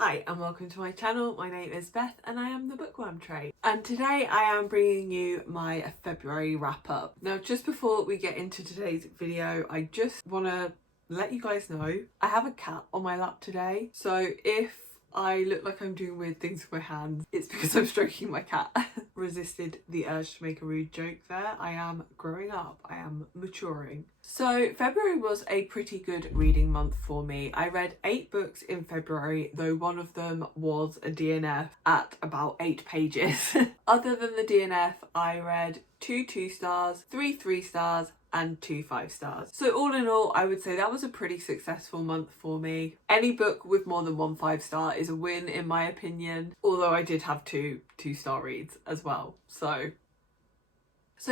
Hi and welcome to my channel. My name is Beth and I am the Bookworm Tray. And today I am bringing you my February wrap up. Now just before we get into today's video, I just want to let you guys know I have a cat on my lap today. So if I look like I'm doing weird things with my hands, it's because I'm stroking my cat. Resisted the urge to make a rude joke there. I am growing up, I am maturing. So February was a pretty good reading month for me. I read 8 books in February, though one of them was a DNF at about 8 pages. Other than the DNF, I read 2 2-stars, 3 3-stars, and 2 5-stars. So all in all, I would say that was a pretty successful month for me. Any book with more than 1 5-star is a win in my opinion, although I did have 2 2-star reads as well. So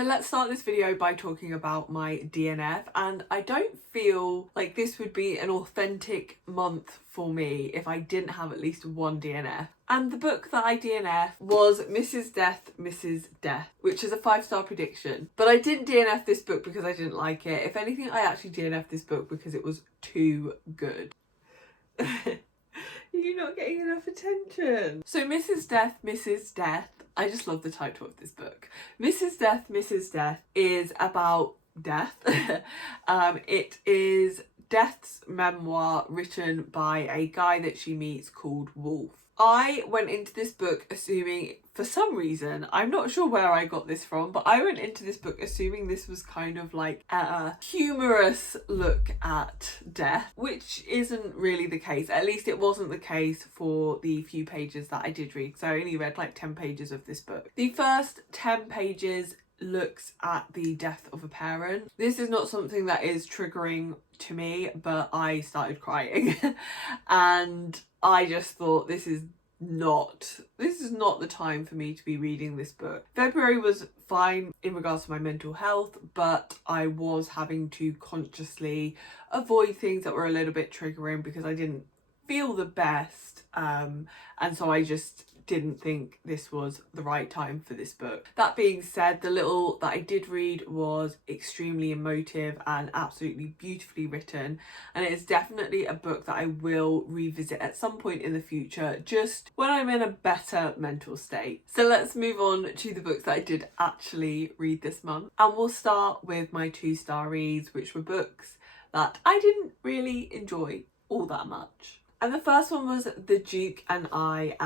let's start this video by talking about my DNF, and I don't feel like this would be an authentic month for me if I didn't have at least 1 DNF. And the book that I DNF was Mrs. Death, Mrs. Death, which is a 5-star prediction. But I didn't DNF this book because I didn't like it. If anything, I actually DNF'd this book because it was too good. You're not getting enough attention. So Mrs. Death, Mrs. Death, I just love the title of this book. Mrs. Death, Mrs. Death is about death. It is Death's memoir written by a guy that she meets called Wolf. I went into this book assuming, for some reason, I'm not sure where I got this from, but I went into this book assuming this was kind of like a humorous look at death, which isn't really the case. At least it wasn't the case for the few pages that I did read. So I only read like 10 pages of this book. The first 10 pages looks at the death of a parent. This is not something that is triggering to me, but I started crying and I just thought this is not the time for me to be reading this book. February was fine in regards to my mental health, but I was having to consciously avoid things that were a little bit triggering because I didn't feel the best, and so I just didn't think this was the right time for this book. That being said, the little that I did read was extremely emotive and absolutely beautifully written, and it is definitely a book that I will revisit at some point in the future, just when I'm in a better mental state. So let's move on to the books that I did actually read this month, and we'll start with my 2-star reads, which were books that I didn't really enjoy all that much. And the first one was The Duke and I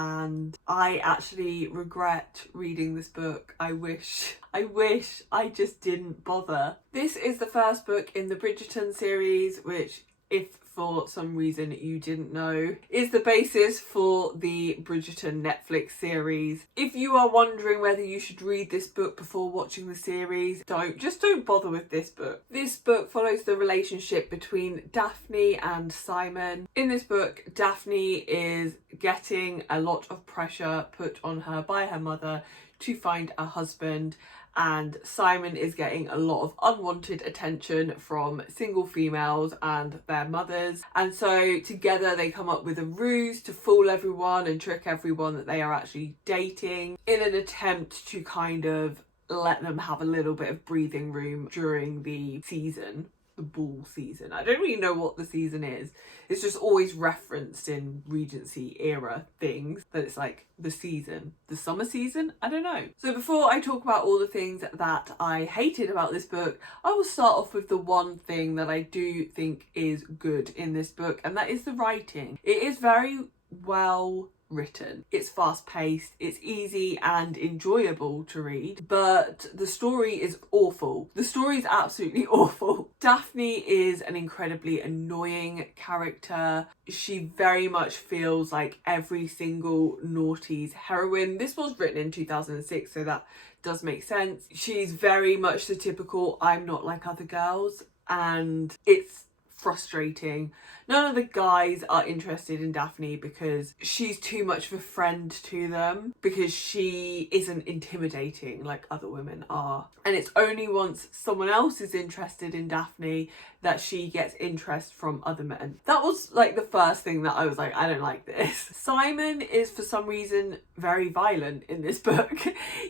actually regret reading this book. I wish I just didn't bother. This is the first book in the Bridgerton series, which, if for some reason you didn't know, is the basis for the Bridgerton Netflix series. If you are wondering whether you should read this book before watching the series, don't bother with this book. This book follows the relationship between Daphne and Simon. In this book, Daphne is getting a lot of pressure put on her by her mother to find a husband, and Simon is getting a lot of unwanted attention from single females and their mothers, and so together they come up with a ruse to fool everyone and trick everyone that they are actually dating, in an attempt to kind of let them have a little bit of breathing room during the season. The ball season. I don't really know what the season is. It's just always referenced in Regency era things that it's like the season, the summer season. I don't know. So before I talk about all the things that I hated about this book, I will start off with the one thing that I do think is good in this book, and that is the writing. It is very well written. It's fast paced, it's easy and enjoyable to read, but the story is awful. The story is absolutely awful. Daphne is an incredibly annoying character. She very much feels like every single naughty's heroine. This was written in 2006, so that does make sense. She's very much the typical I'm not like other girls, and it's frustrating. None of the guys are interested in Daphne because she's too much of a friend to them, because she isn't intimidating like other women are. And it's only once someone else is interested in Daphne that she gets interest from other men. That was like the first thing that I was like, I don't like this. Simon is for some reason very violent in this book.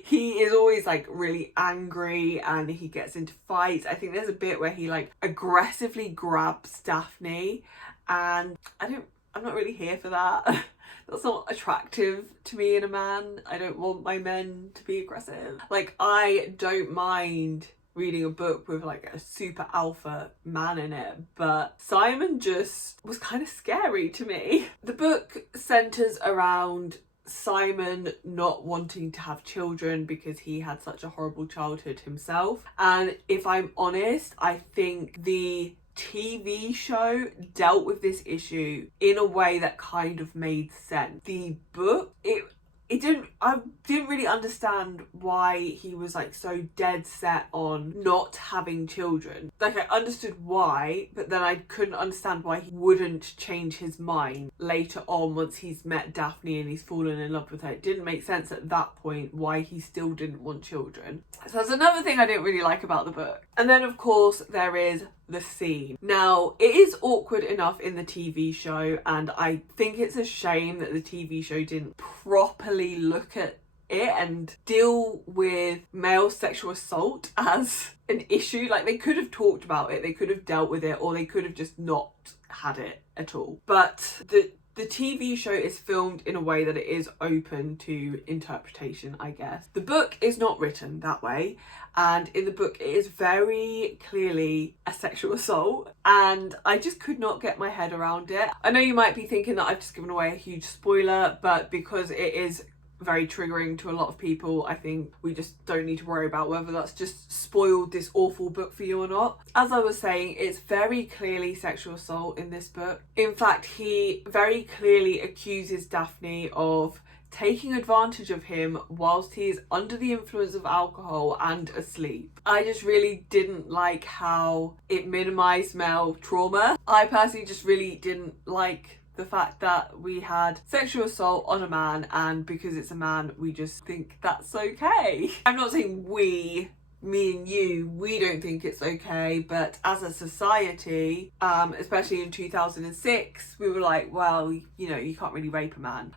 He is always like really angry and he gets into fights. I think there's a bit where he like aggressively grabs Daphne, and I don't I'm not really here for that. That's not attractive to me in a man. I don't want my men to be aggressive. Like, I don't mind reading a book with like a super alpha man in it, but Simon just was kind of scary to me. The book centers around Simon not wanting to have children because he had such a horrible childhood himself, and if I'm honest, I think the TV show dealt with this issue in a way that kind of made sense. The book, I didn't really understand why he was like so dead set on not having children. Like, I understood why, but then I couldn't understand why he wouldn't change his mind later on once he's met Daphne and he's fallen in love with her. It didn't make sense at that point why he still didn't want children. So that's another thing I didn't really like about the book. And then of course there is the scene. Now, it is awkward enough in the TV show, and I think it's a shame that the TV show didn't properly look at it and deal with male sexual assault as an issue. Like, they could have talked about it, they could have dealt with it, or they could have just not had it at all. But the TV show is filmed in a way that it is open to interpretation, I guess. The book is not written that way, and in the book it is very clearly a sexual assault, and I just could not get my head around it. I know you might be thinking that I've just given away a huge spoiler, but because it is very triggering to a lot of people, I think we just don't need to worry about whether that's just spoiled this awful book for you or not. As I was saying, it's very clearly sexual assault in this book. In fact, he very clearly accuses Daphne of taking advantage of him whilst he is under the influence of alcohol and asleep. I just really didn't like how it minimized male trauma. I personally just really didn't like the fact that we had sexual assault on a man, and because it's a man we just think that's okay. I'm not saying we, me and you, we don't think it's okay, but as a society, especially in 2006, we were like, well, you know, you can't really rape a man.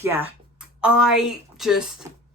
Yeah,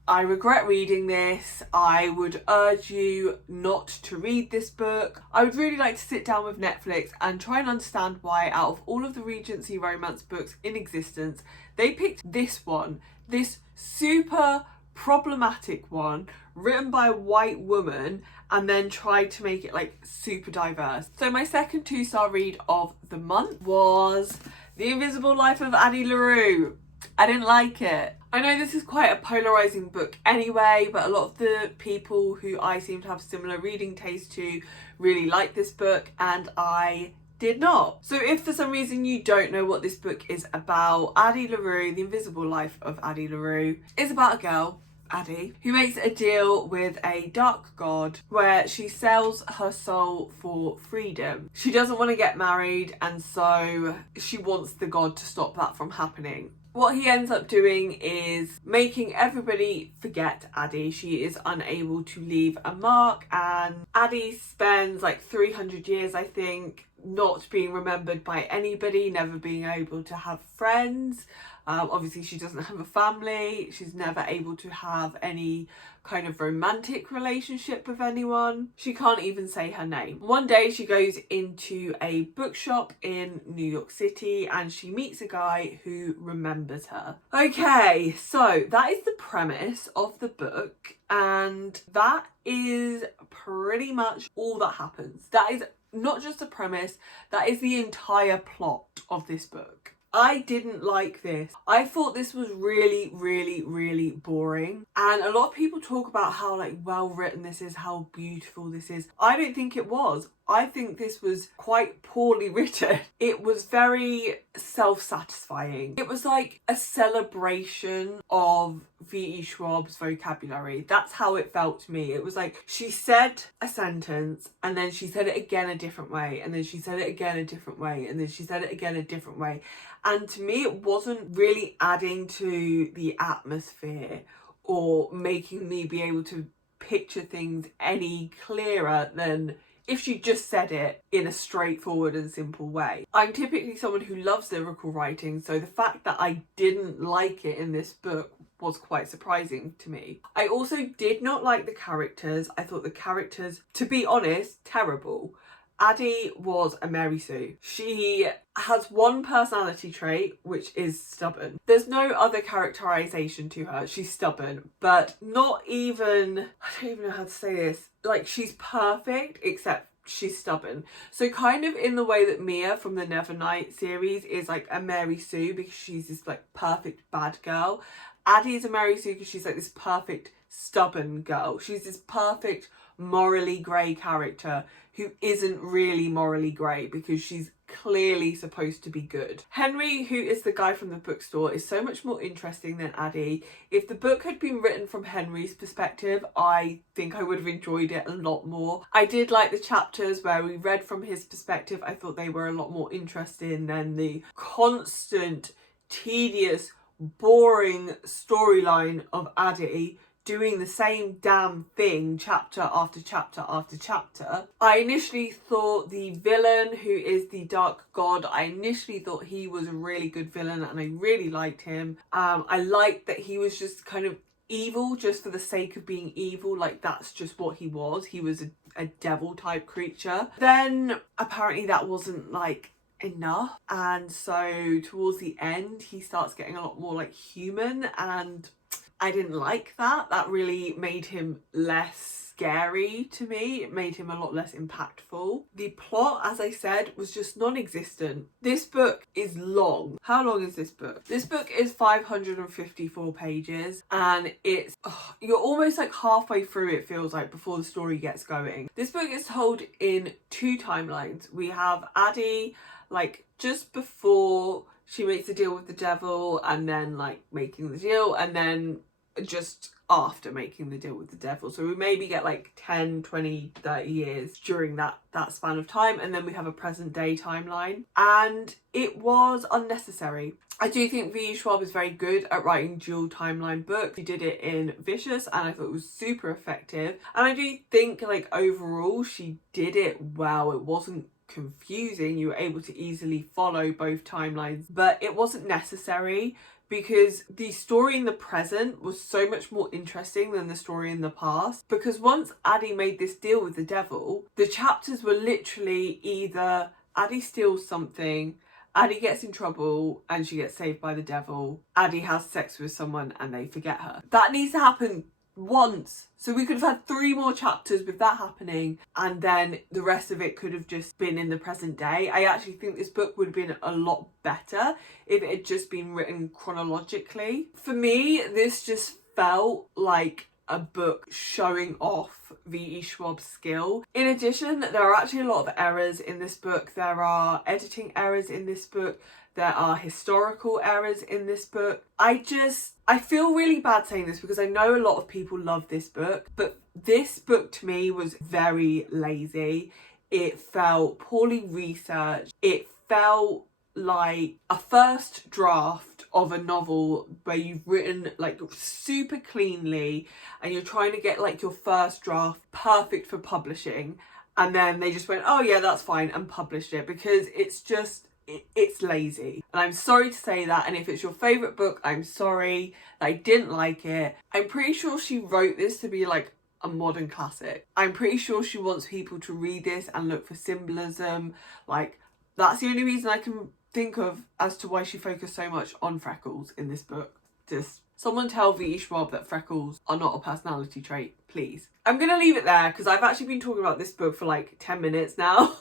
I regret reading this. I would urge you not to read this book. I would really like to sit down with Netflix and try and understand why, out of all of the Regency romance books in existence, they picked this one, this super problematic one, written by a white woman, and then tried to make it like super diverse. So my second 2-star read of the month was The Invisible Life of Addie LaRue. I didn't like it. I know this is quite a polarising book anyway, but a lot of the people who I seem to have similar reading taste to really like this book, and I did not. So if for some reason you don't know what this book is about, Addie LaRue, The Invisible Life of Addie LaRue, is about a girl, Addie, who makes a deal with a dark god where she sells her soul for freedom. She doesn't want to get married, and so she wants the god to stop that from happening. What he ends up doing is making everybody forget Addie. She is unable to leave a mark, and Addie spends like 300 years, I think, not being remembered by anybody, never being able to have friends. Obviously she doesn't have a family. She's never able to have any kind of romantic relationship with anyone. She can't even say her name. One day she goes into a bookshop in New York City and she meets a guy who remembers her. Okay, so that is the premise of the book, and that is pretty much all that happens. That is not just the premise, that is the entire plot of this book. I didn't like this. I thought this was really, really, really boring. And a lot of people talk about how like well written this is, how beautiful this is. I don't think it was. I think this was quite poorly written. It was very self-satisfying. It was like a celebration of V.E. Schwab's vocabulary. That's how it felt to me. It was like she said a sentence and then she said it again a different way, and then she said it again a different way, and then she said it again a different way. And to me, it wasn't really adding to the atmosphere or making me be able to picture things any clearer than if she just said it in a straightforward and simple way. I'm typically someone who loves lyrical writing, so the fact that I didn't like it in this book was quite surprising to me. I also did not like the characters. I thought the characters, to be honest, terrible. Addie was a Mary Sue. She has one personality trait, which is stubborn. There's no other characterization to her. She's stubborn, but not even, I don't even know how to say this, like she's perfect except she's stubborn. So kind of in the way that Mia from the Nevernight series is like a Mary Sue because she's this like perfect bad girl, Addie is a Mary Sue because she's like this perfect stubborn girl. She's this perfect morally grey character who isn't really morally grey because she's clearly supposed to be good. Henry, who is the guy from the bookstore, is so much more interesting than Addie. If the book had been written from Henry's perspective, I think I would have enjoyed it a lot more. I did like the chapters where we read from his perspective. I thought they were a lot more interesting than the constant, tedious, boring storyline of Addie doing the same damn thing chapter after chapter after chapter. I initially thought the villain, who is the Dark God, I initially thought he was a really good villain and I really liked him. I liked that he was just kind of evil just for the sake of being evil, like that's just what he was. He was a devil type creature. Then apparently that wasn't like enough, and so towards the end he starts getting a lot more like human, and I didn't like that. That really made him less scary to me. It made him a lot less impactful. The plot, as I said, was just non-existent. This book is long. How long is this book? This book is 554 pages and it's, you're almost like halfway through, it feels like, before the story gets going. This book is told in two timelines. We have Addie like just before she makes the deal with the devil, and then like making the deal, and then just after making the deal with the devil. So we maybe get like 10, 20, 30 years during that span of time, and then we have a present day timeline, and it was unnecessary. I do think V.E. Schwab is very good at writing dual timeline books. She did it in Vicious and I thought it was super effective, and I do think like overall she did it well. It wasn't confusing. You were able to easily follow both timelines, but it wasn't necessary because the story in the present was so much more interesting than the story in the past. Because once Addie made this deal with the devil, the chapters were literally either Addie steals something, Addie gets in trouble and she gets saved by the devil, Addie has sex with someone and they forget her. That needs to happen once. So we could have had 3 more chapters with that happening, and then the rest of it could have just been in the present day. I actually think this book would have been a lot better if it had just been written chronologically. For me, this just felt like a book showing off V.E. Schwab's skill. In addition, there are actually a lot of errors in this book. There are editing errors in this book. There are historical errors in this book. I feel really bad saying this because I know a lot of people love this book, but this book to me was very lazy. It felt poorly researched. It felt like a first draft of a novel where you've written like super cleanly and you're trying to get like your first draft perfect for publishing, and then they just went, oh yeah, that's fine, and published it, because it's lazy. And I'm sorry to say that, and if it's your favourite book, I'm sorry that I didn't like it. I'm pretty sure she wrote this to be like a modern classic. I'm pretty sure she wants people to read this and look for symbolism. Like, that's the only reason I can think of as to why she focused so much on freckles in this book. Just someone tell V.E. Schwab that freckles are not a personality trait, please. I'm going to leave it there because I've actually been talking about this book for like 10 minutes now,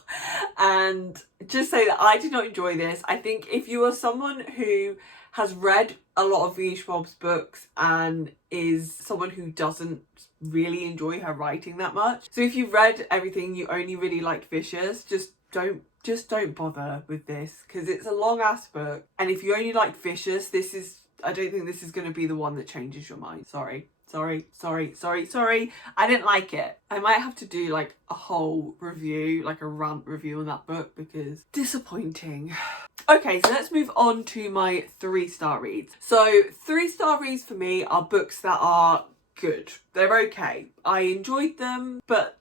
and just say that I did not enjoy this. I think if you are someone who has read a lot of V.E. Schwab's books and is someone who doesn't really enjoy her writing that much, so if you've read everything, you only really liked Vicious, just don't bother with this because it's a long ass book. And if you only liked Vicious, I don't think this is going to be the one that changes your mind. Sorry. I didn't like it. I might have to do like a whole review, like a rant review on that book, because disappointing. Okay, so let's move on to my 3-star reads. So 3-star reads for me are books that are good. They're okay. I enjoyed them, but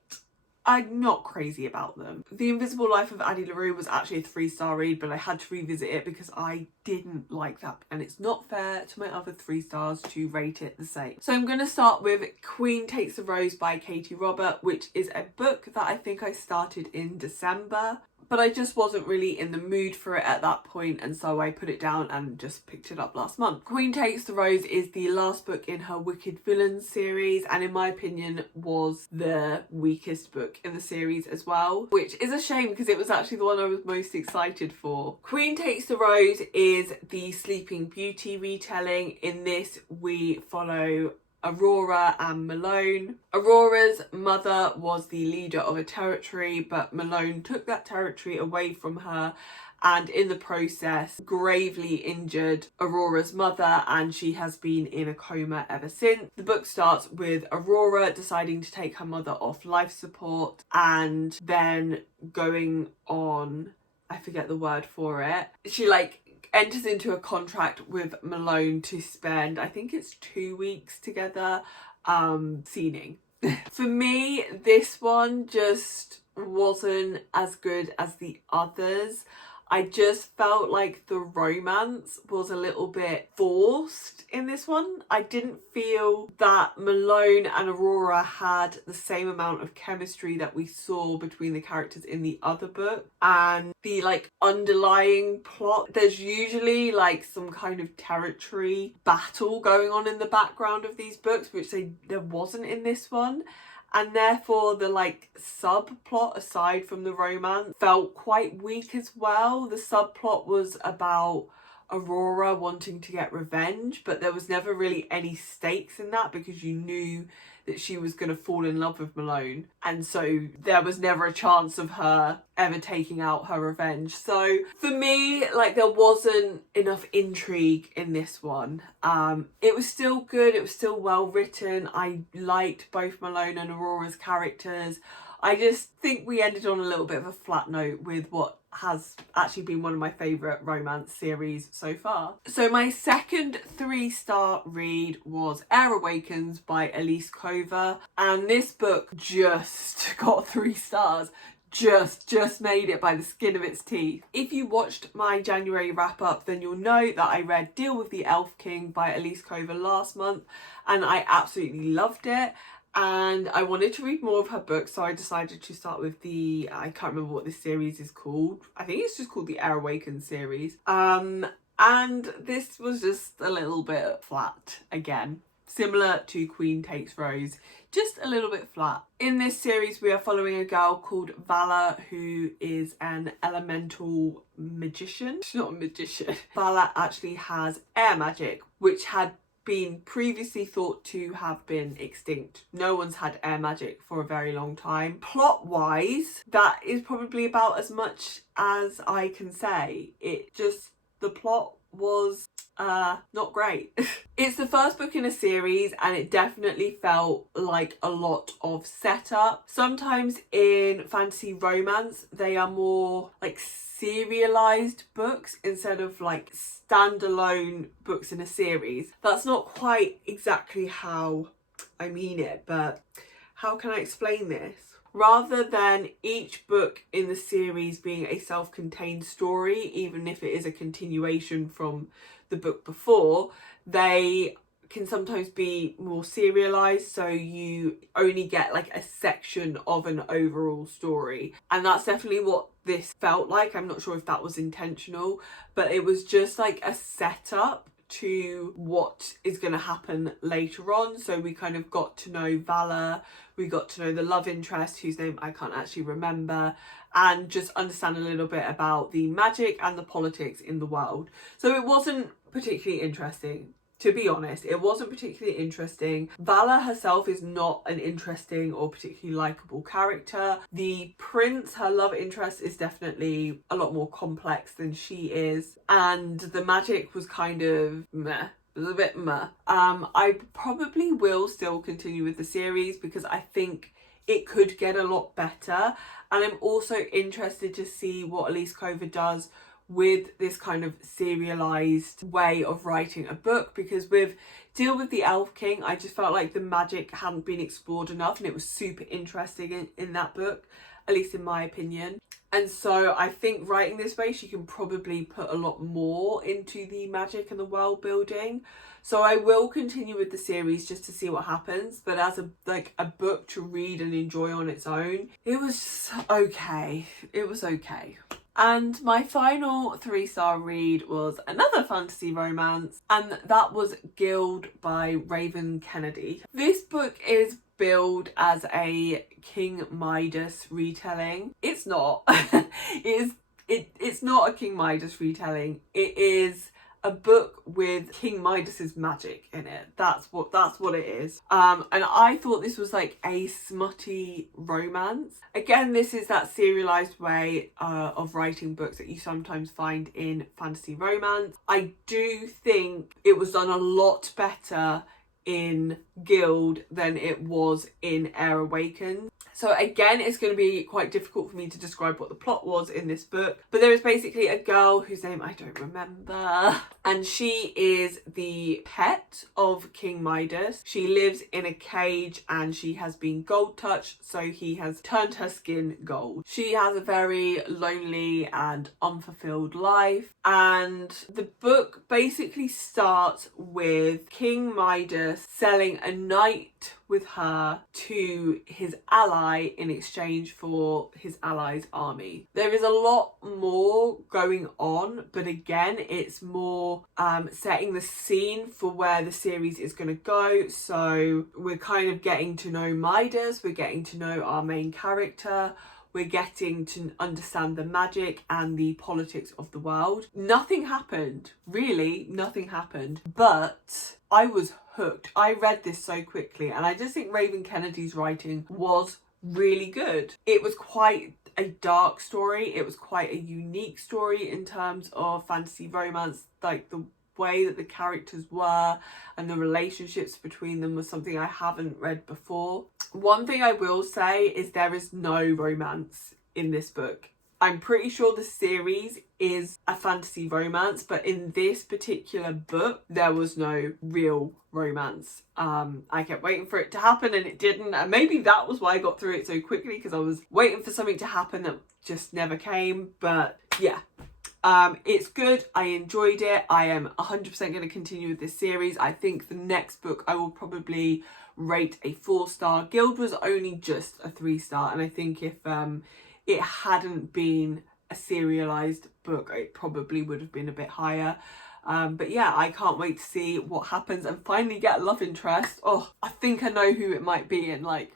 I'm not crazy about them. The Invisible Life of Addie LaRue was actually a 3-star read, but I had to revisit it because I didn't like that. And it's not fair to my other 3 stars to rate it the same. So I'm going to start with Queen Takes the Rose by Katie Robert, which is a book that I think I started in December. But I just wasn't really in the mood for it at that point, and so I put it down and just picked it up last month. Queen Takes the Rose is the last book in her Wicked Villains series, and in my opinion was the weakest book in the series as well, which is a shame because it was actually the one I was most excited for. Queen Takes the Rose is the Sleeping Beauty retelling. In this we follow Aurora and Malone. Aurora's mother was the leader of a territory, but Malone took that territory away from her and in the process gravely injured Aurora's mother, and she has been in a coma ever since. The book starts with Aurora deciding to take her mother off life support and then going on, I forget the word for it. She enters into a contract with Malone to spend, I think it's 2 weeks together, scening. For me, this one just wasn't as good as the others. I just felt like the romance was a little bit forced in this one. I didn't feel that Malone and Aurora had the same amount of chemistry that we saw between the characters in the other book. And the underlying plot, there's usually some kind of territory battle going on in the background of these books, which there wasn't in this one. And therefore the subplot aside from the romance felt quite weak as well. The subplot was about Aurora wanting to get revenge, but there was never really any stakes in that because you knew that she was going to fall in love with Malone, and so there was never a chance of her ever taking out her revenge. So for me, there wasn't enough intrigue in this one. It was still good, it was still well written. I liked both Malone and Aurora's characters. I just think we ended on a little bit of a flat note with what has actually been one of my favourite romance series so far. So my second 3-star read was Awakens by Elise Cover, and this book just got 3 stars. Just made it by the skin of its teeth. If you watched my January wrap up, then you'll know that I read Deal with the Elf King by Elise Cover last month, and I absolutely loved it. And I wanted to read more of her books, so I decided to start with I can't remember what this series is called. I think it's just called the Awakens series. And this was just a little bit flat again. Similar to Queen Takes Rose, just a little bit flat. In this series, we are following a girl called Vala, who is an elemental magician. She's not a magician. Vala actually has air magic, which had been previously thought to have been extinct. No one's had air magic for a very long time. Plot wise, that is probably about as much as I can say. The plot was not great. It's the first book in a series and it definitely felt like a lot of setup. Sometimes in fantasy romance they are more serialized books instead of standalone books in a series. That's not quite exactly how I mean it, but how can I explain this? Rather than each book in the series being a self-contained story, even if it is a continuation from the book before, they can sometimes be more serialized, so you only get a section of an overall story. And that's definitely what this felt like. I'm not sure if that was intentional, but it was just a setup to what is going to happen later on. So we kind of got to know Vala, we got to know the love interest whose name I can't actually remember, and just understand a little bit about the magic and the politics in the world. So it wasn't particularly interesting. To be honest, it wasn't particularly interesting. Vala herself is not an interesting or particularly likeable character. The prince, her love interest, is definitely a lot more complex than she is. And the magic was kind of meh. It was a bit meh. I probably will still continue with the series because I think it could get a lot better. And I'm also interested to see what Elise Cover does with this kind of serialized way of writing a book, because with Deal with the Elf King, I just felt like the magic hadn't been explored enough, and it was super interesting in that book, at least in my opinion. And so I think writing this way, she can probably put a lot more into the magic and the world building. So I will continue with the series just to see what happens. But as a book to read and enjoy on its own, it was okay. It was okay. And my final 3-star read was another fantasy romance, and that was Guild by Raven Kennedy. This book is billed as a King Midas retelling. It's not. It's not a King Midas retelling. It is a book with King Midas's magic in it. That's what it is. And I thought this was like a smutty romance. Again, this is that serialized way of writing books that you sometimes find in fantasy romance. I do think it was done a lot better in Guild than it was in Awakens. So again, it's going to be quite difficult for me to describe what the plot was in this book. But there is basically a girl whose name I don't remember. And she is the pet of King Midas. She lives in a cage and she has been gold touched, so he has turned her skin gold. She has a very lonely and unfulfilled life. And the book basically starts with King Midas selling a night with her to his ally in exchange for his ally's army. There is a lot more going on, but again, it's more setting the scene for where the series is going to go. So we're kind of getting to know Midas, we're getting to know our main character, we're getting to understand the magic and the politics of the world. Nothing happened, really, nothing happened, but I was hooked. I read this so quickly, and I just think Raven Kennedy's writing was really good. It was quite a dark story. It was quite a unique story in terms of fantasy romance. Like the way that the characters were and the relationships between them was something I haven't read before. One thing I will say is there is no romance in this book. I'm pretty sure the series is a fantasy romance, but in this particular book, there was no real romance. I kept waiting for it to happen and it didn't. And maybe that was why I got through it so quickly, because I was waiting for something to happen that just never came. But yeah, it's good. I enjoyed it. I am 100% going to continue with this series. I think the next book I will probably rate a 4-star. Guild was only just a 3-star, and I think if it hadn't been a serialized book, it probably would have been a bit higher. But yeah, I can't wait to see what happens and finally get a love interest. Oh, I think I know who it might be, and like,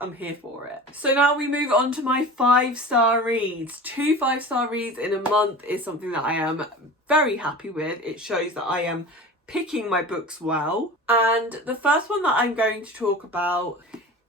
I'm here for it. So now we move on to my 5-star reads. 2 5-star reads in a month is something that I am very happy with. It shows that I am picking my books well. And the first one that I'm going to talk about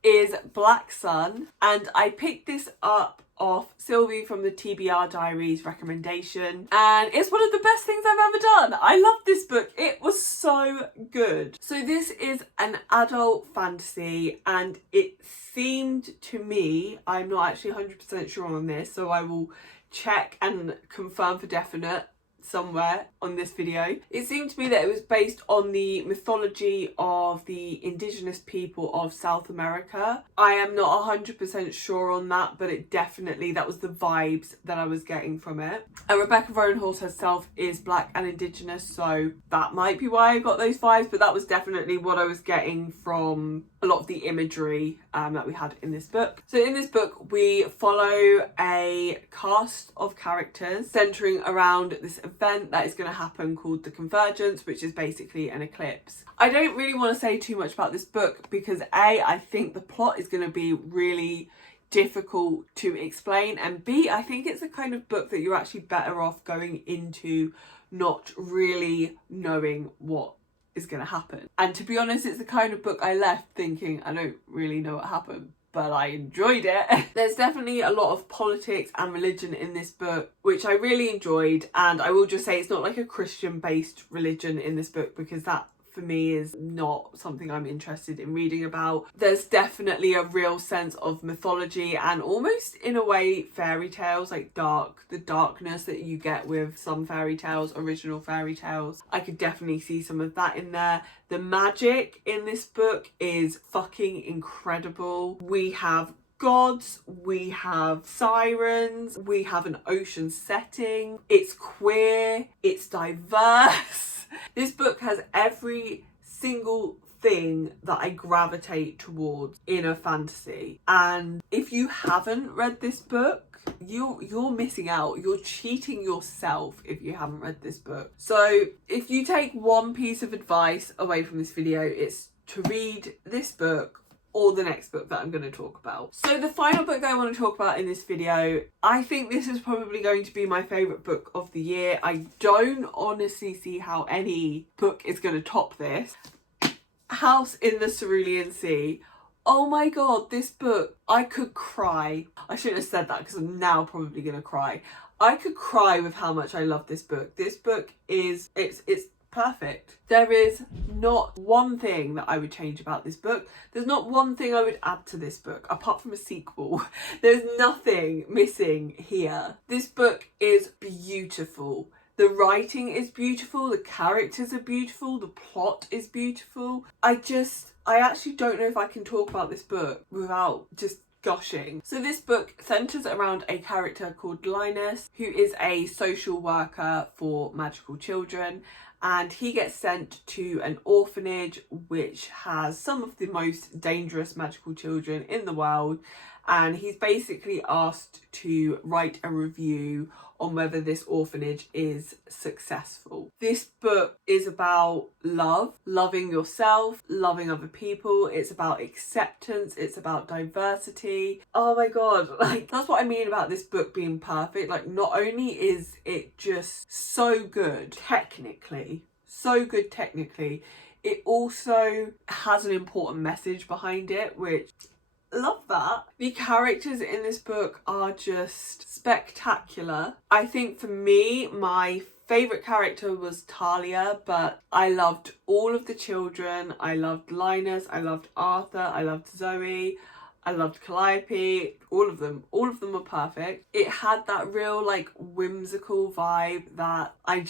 is Black Sun, and I picked this up off Sylvie from the TBR Diaries recommendation, and it's one of the best things I've ever done. I love this book. It was so good. So this is an adult fantasy, and it seemed to me, I'm not actually 100% sure on this, so I will check and confirm for definite somewhere on this video. It seemed to me that it was based on the mythology of the indigenous people of South America. I am not 100% sure on that, but it definitely, that was the vibes that I was getting from it. And Rebecca Roanhorse herself is black and indigenous, so that might be why I got those vibes, but that was definitely what I was getting from a lot of the imagery that we had in this book. So in this book, we follow a cast of characters centering around this event that is going to happen called the Convergence, which is basically an eclipse. I don't really want to say too much about this book because A, I think the plot is going to be really difficult to explain, and B, I think it's the kind of book that you're actually better off going into not really knowing what is going to happen. And to be honest, it's the kind of book I left thinking I don't really know what happened, but I enjoyed it. There's definitely a lot of politics and religion in this book, which I really enjoyed. And I will just say it's not like a Christian based religion in this book, because that for me is not something I'm interested in reading about. There's definitely a real sense of mythology and almost in a way fairy tales, like the darkness that you get with some fairy tales, original fairy tales. I could definitely see some of that in there. The magic in this book is fucking incredible. We have gods, we have sirens, we have an ocean setting, it's queer, it's diverse. This book has every single thing that I gravitate towards in a fantasy, and if you haven't read this book, you're missing out. You're cheating yourself if you haven't read this book. So if you take one piece of advice away from this video, it's to read this book or the next book that I'm going to talk about. So the final book that I want to talk about in this video, I think this is probably going to be my favourite book of the year. I don't honestly see how any book is going to top this. House in the Cerulean Sea. Oh my god, this book, I could cry. I shouldn't have said that because I'm now probably going to cry. I could cry with how much I love this book. This book is, it's perfect. There is not one thing that I would change about this book. There's not one thing I would add to this book apart from a sequel. There's nothing missing here. This book is beautiful. The writing is beautiful, the characters are beautiful, the plot is beautiful. I actually don't know if I can talk about this book without just gushing. So this book centres around a character called Linus, who is a social worker for magical children, and he gets sent to an orphanage which has some of the most dangerous magical children in the world, and he's basically asked to write a review on whether this orphanage is successful. This book is about love, loving yourself, loving other people. It's about acceptance. It's about diversity. Oh my god, like that's what I mean about this book being perfect. Like not only is it just so good technically, it also has an important message behind it, which love that. The characters in this book are just spectacular. I think for me, my favourite character was Talia, but I loved all of the children. I loved Linus, I loved Arthur, I loved Zoe, I loved Calliope. All of them were perfect. It had that real like whimsical vibe that I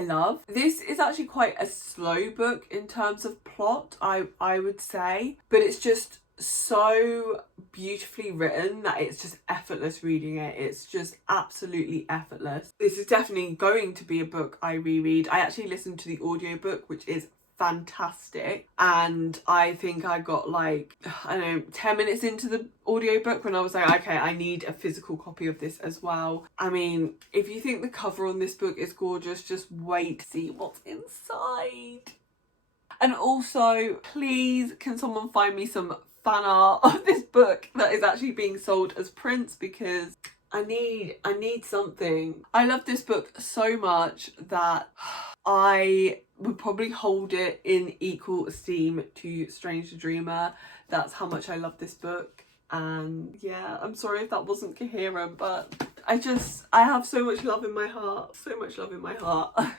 love. This is actually quite a slow book in terms of plot, I would say, but it's just so beautifully written that it's just effortless reading it. It's just absolutely effortless. This is definitely going to be a book I reread. I actually listened to the audiobook, which is fantastic, and I think I got like, I don't know, 10 minutes into the audiobook when I was like, okay, I need a physical copy of this as well. I mean, if you think the cover on this book is gorgeous, just wait to see what's inside. And also, please, can someone find me some fan art of this book that is actually being sold as prints, because I need something. I love this book so much that I would probably hold it in equal esteem to Strange the Dreamer. That's how much I love this book. And yeah, I'm sorry if that wasn't coherent, but I have so much love in my heart,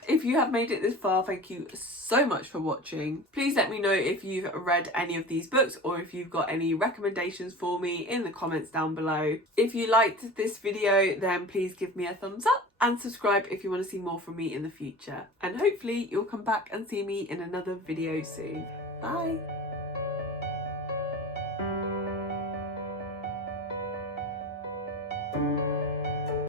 If you have made it this far, thank you so much for watching. Please let me know if you've read any of these books or if you've got any recommendations for me in the comments down below. If you liked this video, then please give me a thumbs up and subscribe if you want to see more from me in the future. And hopefully you'll come back and see me in another video soon. Bye.